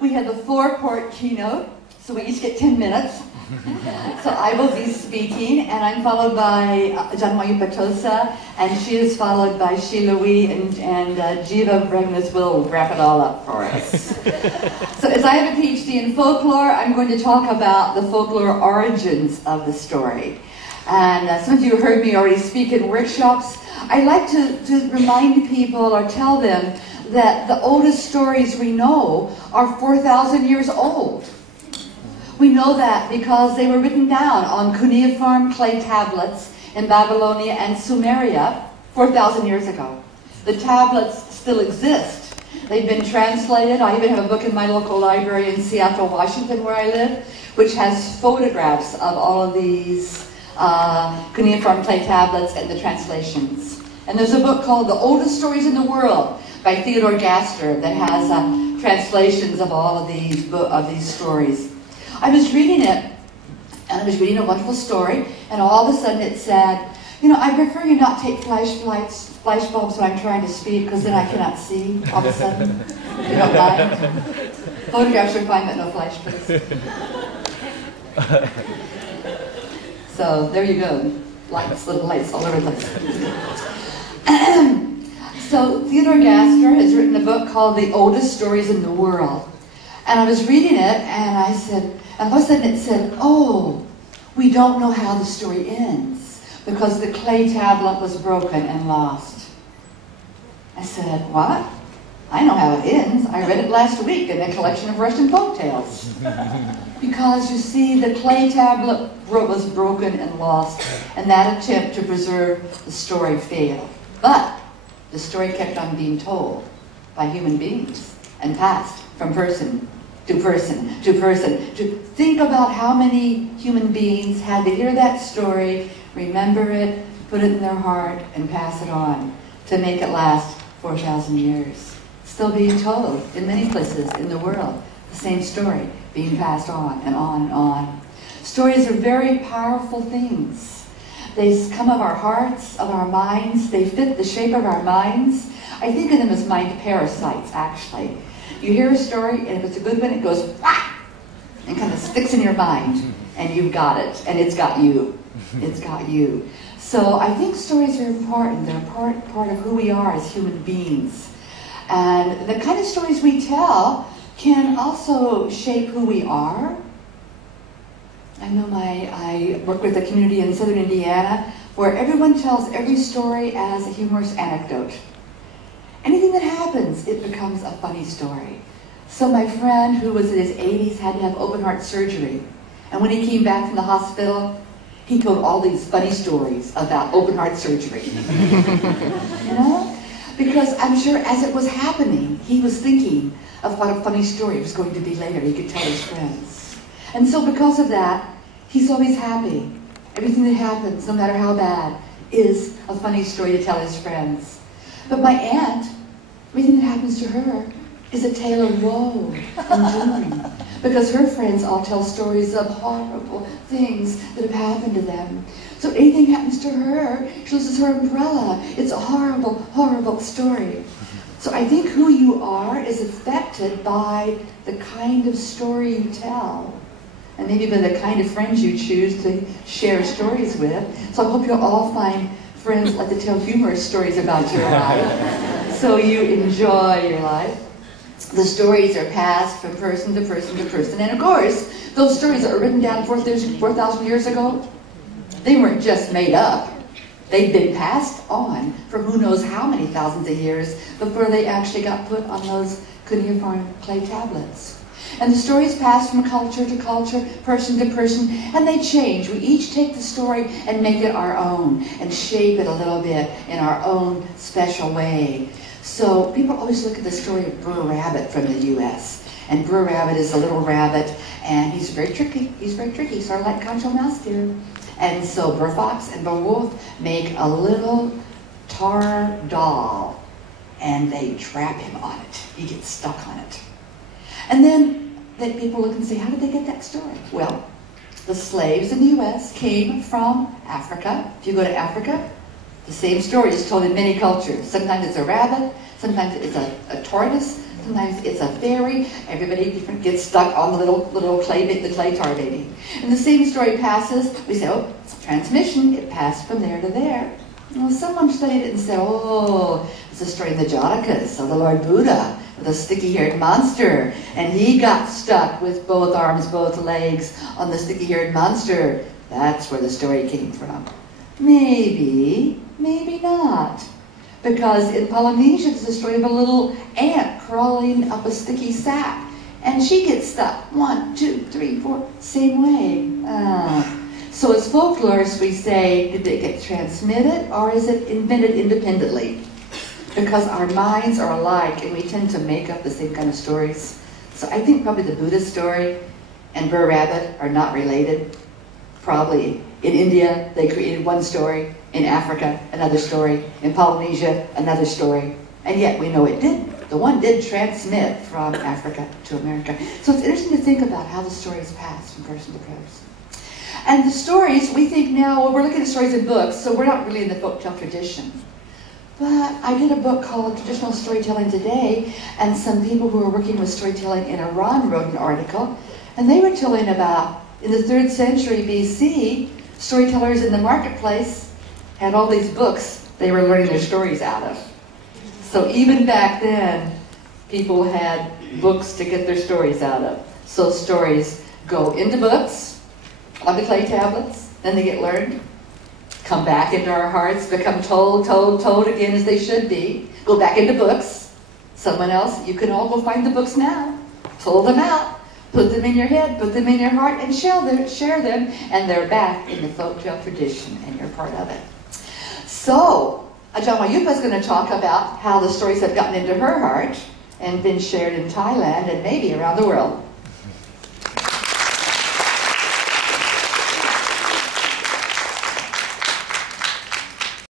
We had the 4-part keynote, so we each get 10 minutes. So I will be speaking, and I'm followed by Janwayu Patosa, and she is followed by Sheila Wee, and Jiva Bregnas will wrap it all up for us. So as I have a PhD in folklore, I'm going to talk about the folklore origins of the story. And some of you heard me already speak in workshops. I like to remind people or tell them that the oldest stories we know are 4,000 years old. We know that because they were written down on cuneiform clay tablets in Babylonia and Sumeria 4,000 years ago. The tablets still exist. They've been translated. I even have a book in my local library in Seattle, Washington, where I live, which has photographs of all of these cuneiform clay tablets and the translations. And there's a book called The Oldest Stories in the World by Theodore Gaster that has translations of all of these stories. I was reading it, and I was reading a wonderful story, and all of a sudden it said, you know, I prefer you not take flash bulbs when I'm trying to speak, because then I cannot see all of a sudden. If you don't mind. Photographs are fine, but no flash, please. So there you go. Little lights all over the place. So Theodore Gaster has written a book called The Oldest Stories in the World. And I was reading it, and I said, and all of a sudden it said, oh, we don't know how the story ends, because the clay tablet was broken and lost. I said, what? I know how it ends. I read it last week in a collection of Russian folktales. Because you see, the clay tablet was broken and lost, and that attempt to preserve the story failed. But the story kept on being told by human beings and passed from person to person to person. To think about how many human beings had to hear that story, remember it, put it in their heart, and pass it on to make it last 4,000 years. Still being told in many places in the world, the same story being passed on and on and on. Stories are very powerful things. They come of our hearts, of our minds. They fit the shape of our minds. I think of them as mind parasites, actually. You hear a story, and if it's a good one, it goes, wah! And kind of sticks in your mind, and you've got it, and it's got you. It's got you. So I think stories are important. They're part of who we are as human beings. And the kind of stories we tell can also shape who we are. I know I work with a community in southern Indiana where everyone tells every story as a humorous anecdote. Anything that happens, it becomes a funny story. So my friend, who was in his 80s, had to have open heart surgery. And when he came back from the hospital, he told all these funny stories about open heart surgery. You know? Because I'm sure as it was happening, he was thinking of what a funny story it was going to be later. He could tell his friends. And so because of that, he's always happy. Everything that happens, no matter how bad, is a funny story to tell his friends. But my aunt, everything that happens to her is a tale of woe and doom. Because her friends all tell stories of horrible things that have happened to them. So anything happens to her, she loses her umbrella. It's a horrible, horrible story. So I think who you are is affected by the kind of story you tell. And maybe by the kind of friends you choose to share stories with. So I hope you'll all find friends like to tell humorous stories about your life, so you enjoy your life. The stories are passed from person to person to person. And of course, those stories that were written down 4,000 years ago, they weren't just made up. They'd been passed on for who knows how many thousands of years before they actually got put on those cuneiform clay tablets. And the stories pass from culture to culture, person to person, and they change. We each take the story and make it our own and shape it a little bit in our own special way. So people always look at the story of Brer Rabbit from the U.S. And Brer Rabbit is a little rabbit, and he's very tricky. He's very tricky, sort of like Concho Mouse here. And so Brer Fox and Brer Wolf make a little tar doll, and they trap him on it. He gets stuck on it. And then people look and say, how did they get that story? Well, the slaves in the U.S. came from Africa. If you go to Africa, the same story is told in many cultures. Sometimes it's a rabbit, sometimes it's a tortoise, Sometimes it's a fairy. Everybody different gets stuck on the little clay tar baby. And the same story passes. We say, oh, it's a transmission. It passed from there to there. Well, someone studied it and said, oh, it's a story in the Jatakas of the Lord Buddha, the sticky-haired monster. And he got stuck with both arms, both legs on the sticky-haired monster. That's where the story came from. Maybe, maybe not. Because in Polynesia, there's a story of a little ant crawling up a sticky sap. And she gets stuck. 1, 2, 3, 4, same way. So as folklorists, we say, did it get transmitted or is it invented independently? Because our minds are alike and we tend to make up the same kind of stories. So I think probably the Buddha story and Burr Rabbit are not related. Probably in India, they created one story. In Africa, another story. In Polynesia, another story. And yet we know it did. The one did transmit from Africa to America. So it's interesting to think about how the stories pass from person to person. And the stories, we think now, well, we're looking at stories in books, so we're not really in the folktale tradition. But I did a book called Traditional Storytelling Today, and some people who are working with storytelling in Iran wrote an article, and they were telling about, in the 3rd century BC, storytellers in the marketplace had all these books they were learning their stories out of. So even back then, people had books to get their stories out of. So stories go into books, on the clay tablets, then they get learned, come back into our hearts, become told again as they should be, go back into books. Someone else, you can all go find the books now, pull them out, put them in your head, put them in your heart, and share them, and they're back in the folktale tradition, and you're part of it. So, Ajahn Mayupa is going to talk about how the stories have gotten into her heart and been shared in Thailand and maybe around the world.